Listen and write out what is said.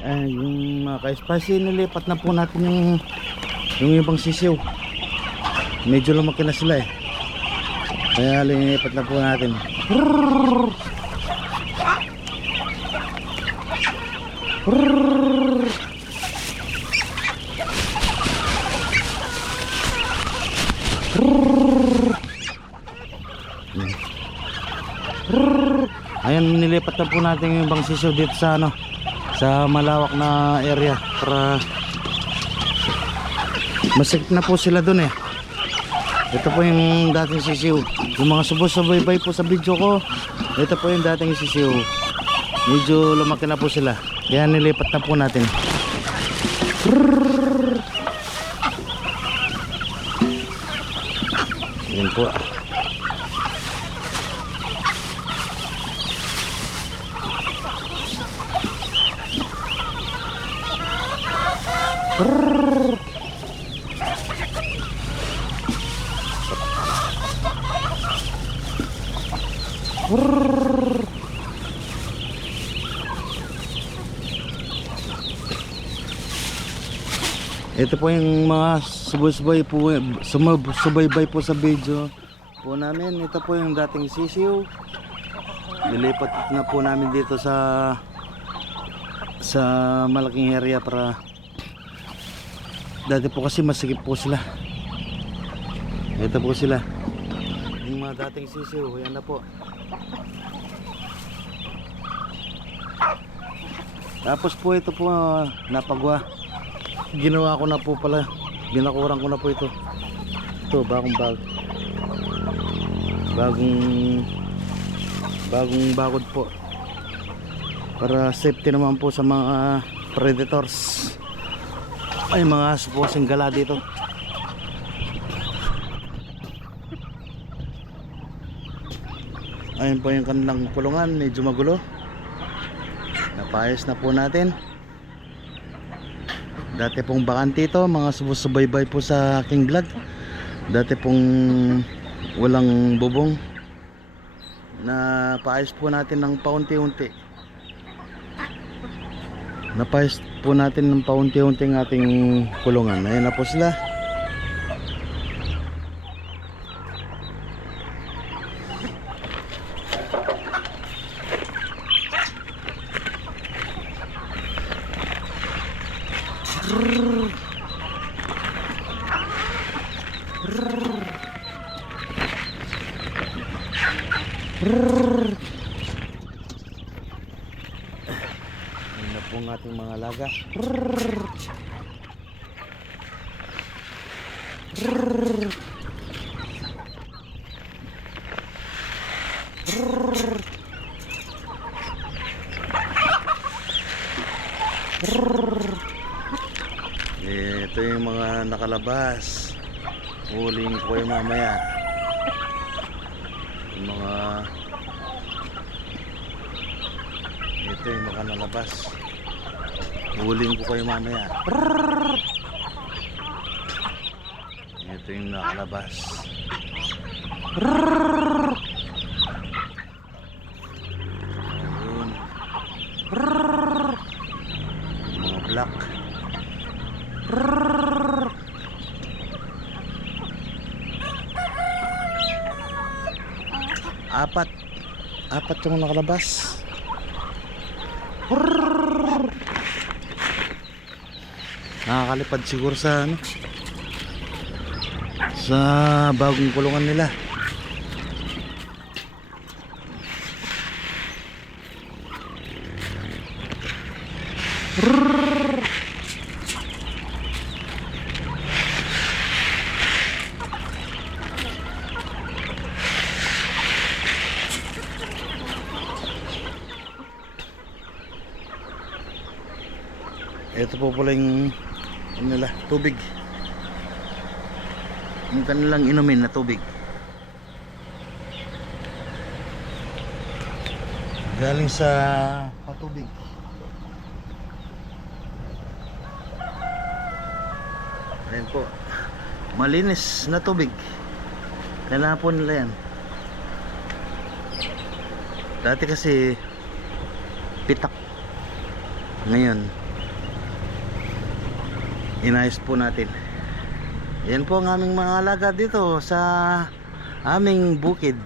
Yung mga ka-spicy, nilipat na po natin yung ibang sisiw. Medyo lumaki na sila eh, kaya linipat na po natin. Ayan, nilipat na po natin yung ibang sisiw dito sa sa malawak na area para masikip na po sila dun eh. Ito po yung dating sisiw, yung mga subo-subaybay po sa video ko. Ito po yung dating sisiw, medyo lumaki na po sila, kaya nilipat na po natin. Yan po. Ito po yung mga subaybay po sa video po namin. Ito po yung dating sisiw, nilipat na po namin dito sa malaking area para dati po kasi masikip po sila. Ito po sila, yung mga dating sisiw. Yan na po. Tapos po ito po napagwa, ginawa ko na po pala, binakuran ko na po ito. Ito bagong bagod po, para safety naman po sa mga predators. Ay, mga supposing gala dito. Ayun po yung kanilang kulungan, medyo magulo. Napayos na po natin. Dati pong bakante ito, mga subaybay po sa aking vlog. Dati pong walang bubong. Napayos po natin ng paunti-unti. Napayos po natin ng paunti-unti ng ating kulungan. Ayun na po sila. Ayan na po ang ating mga alaga. Ito yung mga nakalabas. Huling ko yung mamaya. Yung mga ito yung mga nalabas. Huling ko kayo mamaya. Ito yung nakalabas. Ayun. Mga black. Apat yung nakalabas. Nakakalipad siguro sa sa bagong kulungan nila. Ito po pala yung nila, tubig. Yung kanilang inumin na tubig. Galing sa patubig. Ayan po. Malinis na tubig. Kailangan po nila yan. Dati kasi pitak. Ngayon inayos po natin. Yan po ang aming mga alaga dito sa aming bukid.